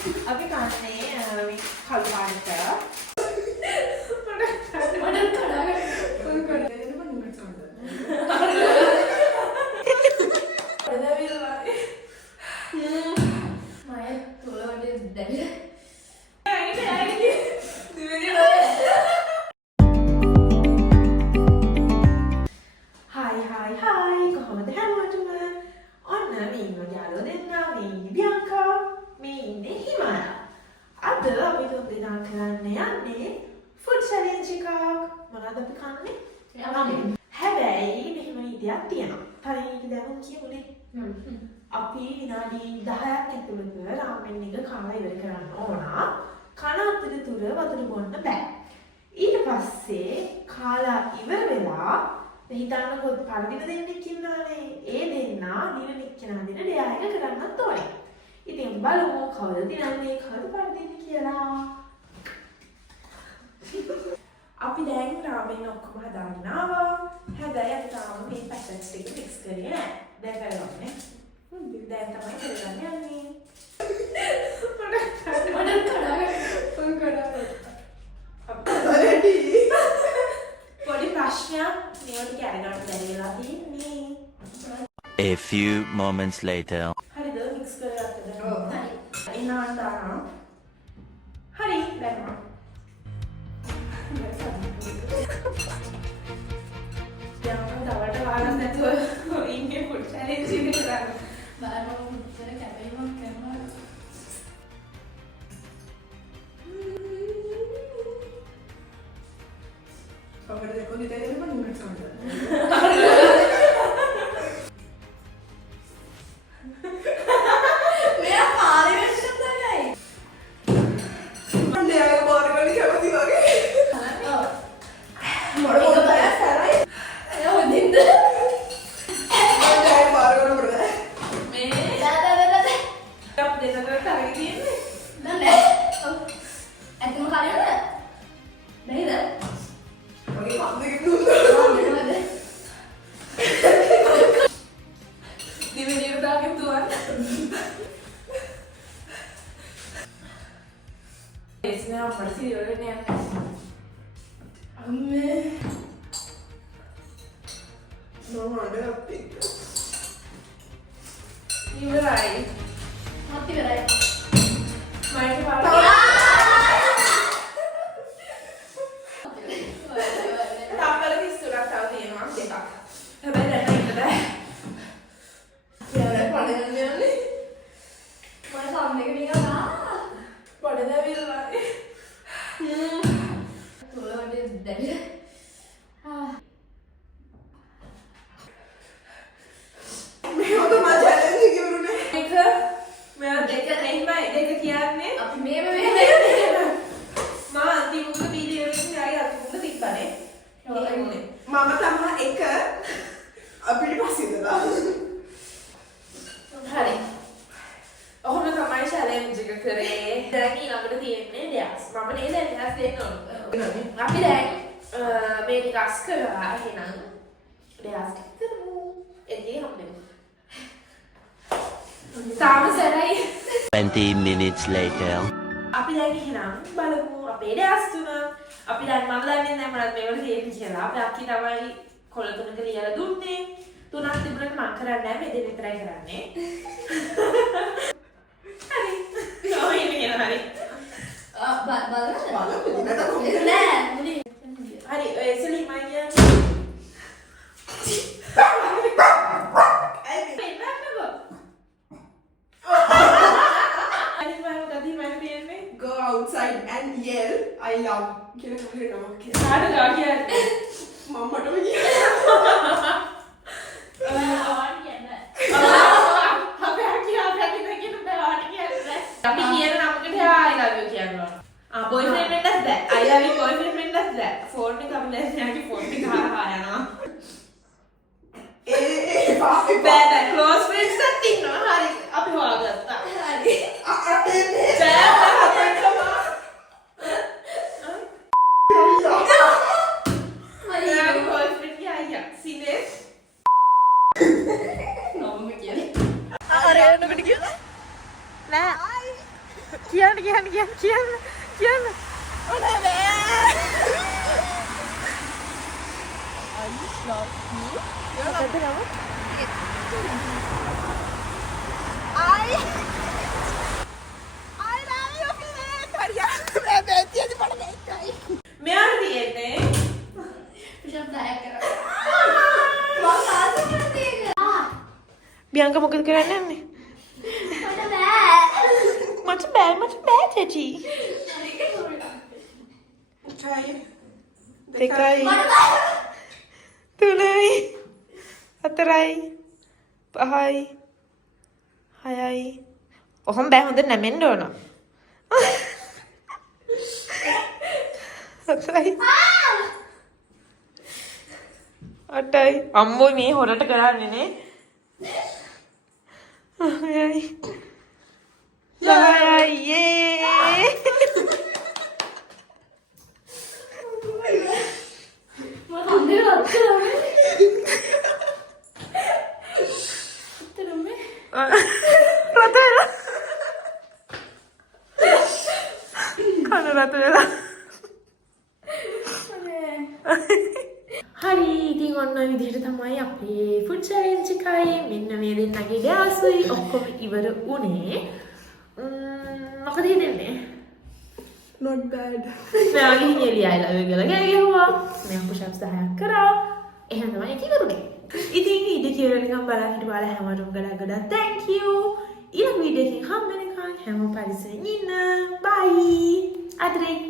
අපි කන්නේ මේ කළු පාට. Food challenge එකක් මොනවද අපි කන්නේ? හැබැයි මෙහෙම ඉතියක් තියෙනවා. තරණීට දැනුම් කියමුනේ. අපි විනාඩි 10ක් ඇතුළත රාමෙන් එක කාලා ඉවර කරන්න ඕන. කන අතරතුර වතුර බොන්න බෑ. ඊට පස්සේ කාලා ඉවර වෙලා හිතන්නකො පරදින දෙන්නෙක් ඉන්නවනේ. ඒ දෙන්නා දිනනික් කෙනා දින ඩෙයා එක කරන්නත් ඕනේ. ඉතින් බලමු කවුද දිනන්නේ කවුද පරදින්නේ කියලා. අපි දැන් රාමෙන් ඔක්කොම හදාගෙන ආවා. හැබැයි අපි තාම මේ පැකට්ස් ටික මික්ස් කරේ නෑ. දැන් කරගන්නේ. දැන් තමයි කරගන්න යන්නේ. පොඩි ප්‍රශ්නයක් මේවට කැරගන්න බැරි වෙලා තියෙන්නේ. A few moments later. හරිද මික්ස් කරගත්තද? ඔව්. එනවා තාම. හරි දැන් jangan dapat lawan itu ini food challenge ini kan baru saya capek banget karena kalau ada kau ditanya apa gimana kamu Isnya bersih dulunya. Amin. Mama ada apa? Ini berai. Mati berai. Main ke mana? Tapi lagi surat tahu dia memang cepat. Tapi dah naik dah. Ya dah pada dia ni. Mana sampai ke mana? Pada dah bila. Mama sama Eka abis pasti dah. Hari. Oh, nak kami challenge juga kere. Dan ini nak berdiri ni dia. Mama ni dah dia sendiri. Tapi dah, meni gas kera hari nang. Dia sendiri tu. Ini kami. Sama serai. 20 minutes later. අපි දැන් එහෙනම් බලමු අපේ dash තුන. අපි දැන් මම දන්නේ නැහැ මට මේවල තියෙන්නේ කියලා. අපේ අක්කි තමයි කොළ තුනක ලියලා දුන්නේ. තුනක් තිබුණාට මම කරන්නේ නැහැ මේ දෙන්න විතරයි කරන්නේ. හරි. ඔය ඉන්නේ හරි. බලන්න නෑ මුලි. හරි ඔය සලීමයි කියන්නේ. Go outside and yell, I love. Kira kamu nama kira. Ada lagi ya. Mama tu ni. Awak ni ada. Apa lagi nak kita awak ni ada. Tapi kira nama kita I love you kira. Boyfriend friend dah dah. I love you boyfriend friend dah dah. Phone ni kamu dah ni phone ni kah ya na. Bad close friends dah tinggal hari. Apa hal dah? Hari. කියන්න. ඔනේ බෑ. මෙයාට තියෙන්නේ බියංකා මොකද කරන්න යන්නේ? මට බෑ චචි. 2 3 4 5 6 ඔහොම බෑ හොඳ නැමෙන්න ඕන. 7 8 අම්මෝ මේ හොරට කරන්නේ නේ. 9 යේ හරි ඉතින් ඔන්න ඔය විදිහට තමයි අපේ ෆුඩ් චැලෙන්ජ් එකයි මෙන්න මේ දෙන්නගේ ගෑසුයි ඔක්කොම ඉවර වුණේ. මොකද හිතන්නේ? Not bad. මම ගිහින් එළියයිලා ඔය ගල ගෑගුවා. මම පුෂප්ස් 10ක් කරා. එහෙනම් තමයි ඒක ඉවරුනේ. ඉතින් වීඩියෝ කියලා නිකන් බලන් හිටපාලා හැමෝටම ගොඩක් thank you. ඊළඟ වීඩියෝ එකකින් හම්බ වෙනකන් හැමෝම පරිස්සමින් ඉන්න. bye. අදේ